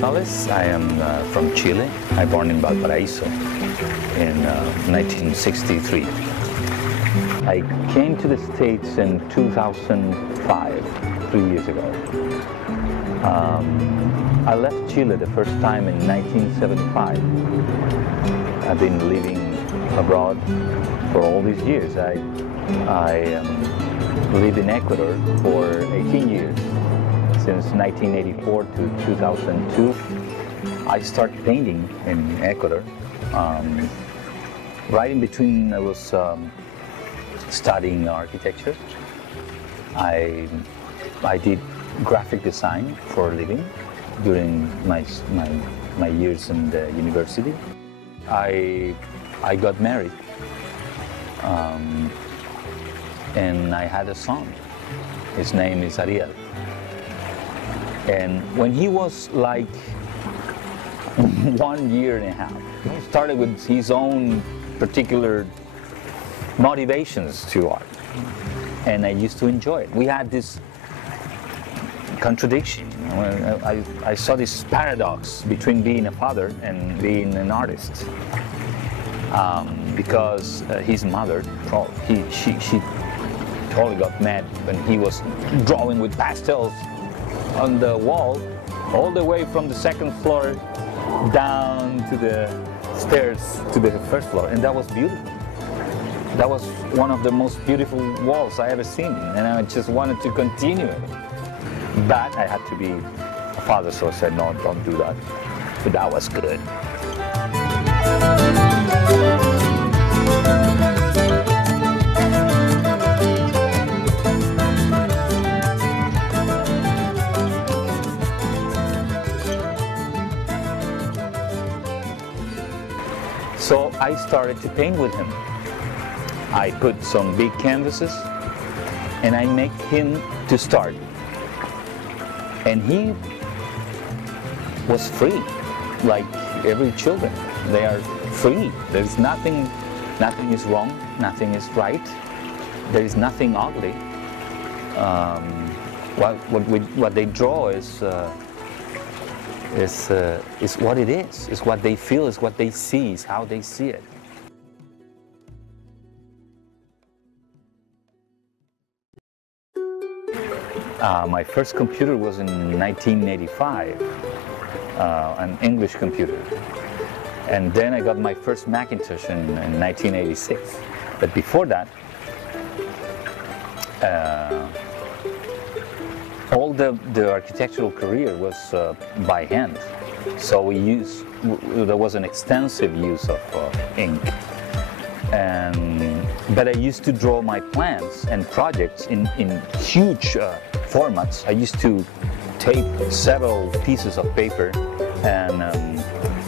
Gonzalez. I am from Chile. I was born in Valparaiso in 1963. I came to the States in 2005, 3 years ago. I left Chile the first time in 1975. I've been living abroad for all these years. I lived in Ecuador for 18 years. Since 1984 to 2002, I started painting in Ecuador. Right in between, I was studying architecture. I did graphic design for a living during my years in the university. I got married, and I had a son. His name is Ariel. And when he was like 1 year and a half, he started with his own particular motivations to art. And I used to enjoy it. We had this contradiction. I saw this paradox between being a father and being an artist. Because his mother, she totally got mad when he was drawing with pastels on the wall, all the way from the second floor down to the stairs to the first floor, and that was beautiful. That was one of the most beautiful walls I ever seen, and I just wanted to continue it. But I had to be a father, so I said, no, don't do that. But that was good. So I started to paint with him. I put some big canvases and I make him to start. And he was free, like every children. They are free. There's nothing is wrong, nothing is right. There is nothing ugly. What they draw is what it is what they feel, is what they see, is how they see it. My first computer was in 1985, an English computer. And then I got my first Macintosh in 1986. But before that, all the architectural career was by hand. So there was an extensive use of ink. But I used to draw my plans and projects in huge formats. I used to tape several pieces of paper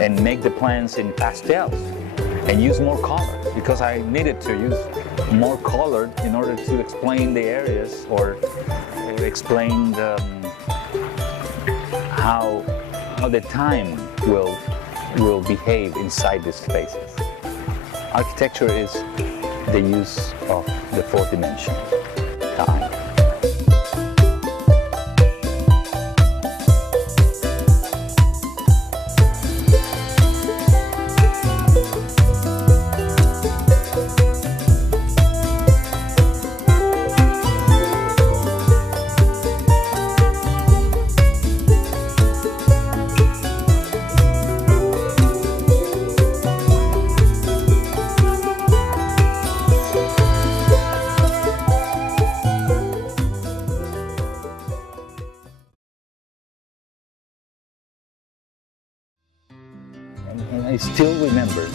and make the plans in pastels and use more color, because I needed to use more color in order to explain the areas or explain how the time will behave inside these spaces. Architecture is the use of the fourth dimension, time. And I still remember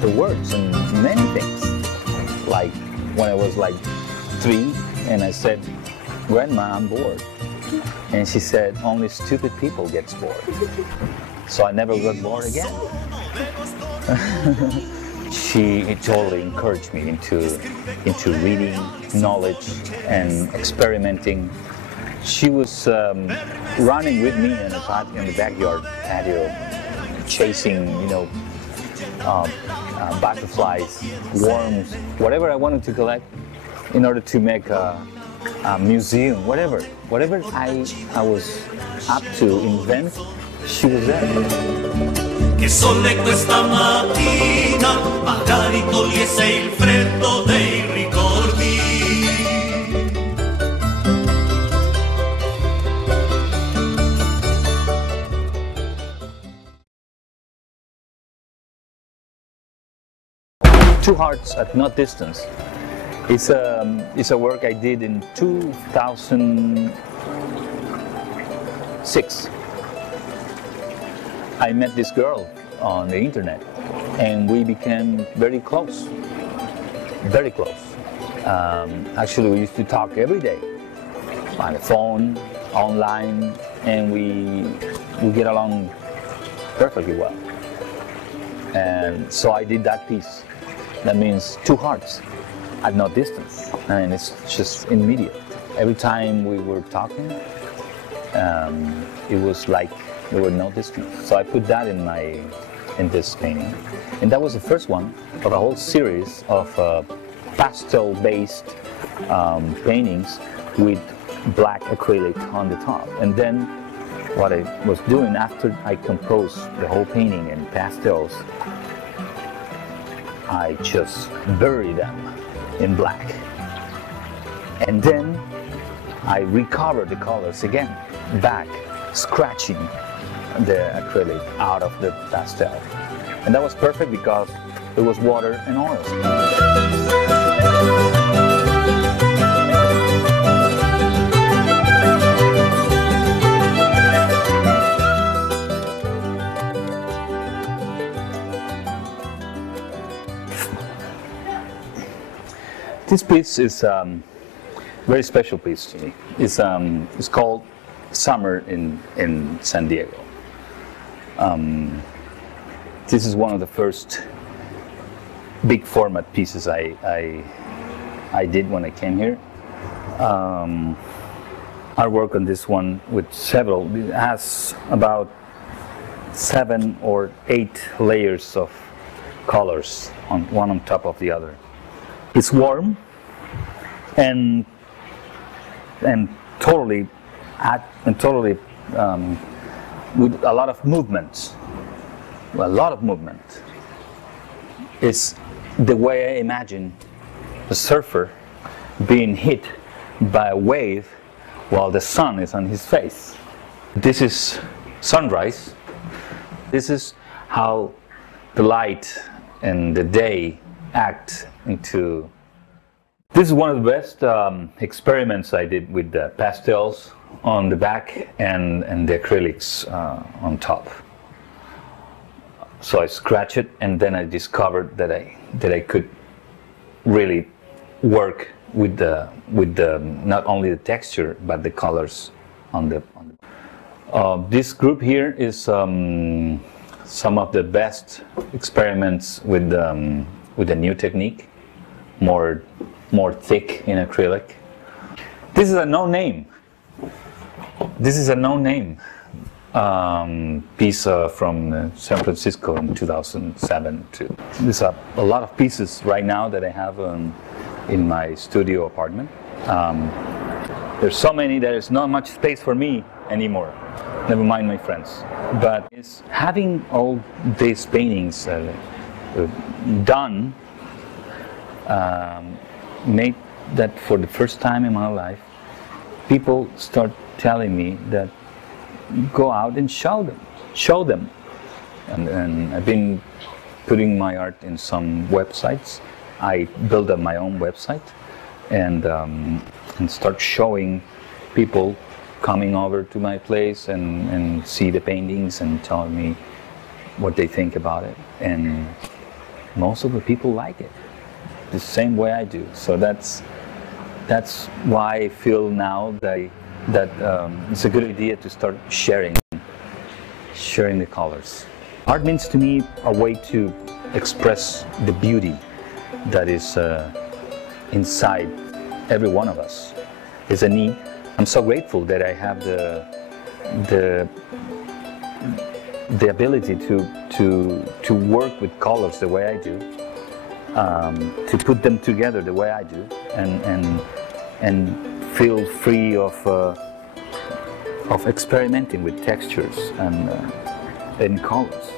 the words and many things. Like when I was like 3 and I said, "Grandma, I'm bored." And she said, "Only stupid people get bored." So I never got bored again. She totally encouraged me into reading, knowledge, and experimenting. She was running with me in the backyard patio, chasing, butterflies, worms, whatever I wanted to collect in order to make a museum, whatever I was up to invent, she was there. Che sole questa mattina, magari togliesse il freddo dei ricordi. Two Hearts at Not Distance. It's a work I did in 2006. I met this girl on the internet and we became very close, very close. Actually, we used to talk every day on the phone, online, and we get along perfectly well. And so I did that piece. That means two hearts at no distance, and it's just immediate. Every time we were talking, it was like there were no distance. So I put that in this painting, and that was the first one of a whole series of pastel-based paintings with black acrylic on the top. And then what I was doing after I composed the whole painting in pastels, I just buried them in black. And then I recovered the colors again, back, scratching the acrylic out of the pastel. And that was perfect because it was water and oils. This piece is a very special piece to me. It's called Summer in San Diego. This is one of the first big format pieces I did when I came here. I work on this one with several. It has about 7 or 8 layers of colors, one on top of the other. It's warm and totally with a lot of movement. A lot of movement. It's the way I imagine a surfer being hit by a wave while the sun is on his face. This is sunrise. This is how the light and the day act into. This is one of the best experiments I did with the pastels on the back and the acrylics on top. So I scratched it, and then I discovered that I could really work with the not only the texture but the colors on the. This group here is some of the best experiments with a new technique, more thick in acrylic. This is a no-name. This is a no-name piece from San Francisco in 2007 too. There's a lot of pieces right now that I have in my studio apartment. There's so many that there's not much space for me anymore. Never mind my friends. But it's having all these paintings done made that for the first time in my life, people start telling me that go out and show them. And I've been putting my art in some websites. I built up my own website and start showing people coming over to my place and see the paintings and telling me what they think about it. And most of the people like it the same way I do. So that's why I feel now that it's a good idea to start sharing the colors. Art means to me a way to express the beauty that is inside every one of us. It's a need. I'm so grateful that I have the ability to work with colors the way I do, to put them together the way I do, and feel free of experimenting with textures and in colors.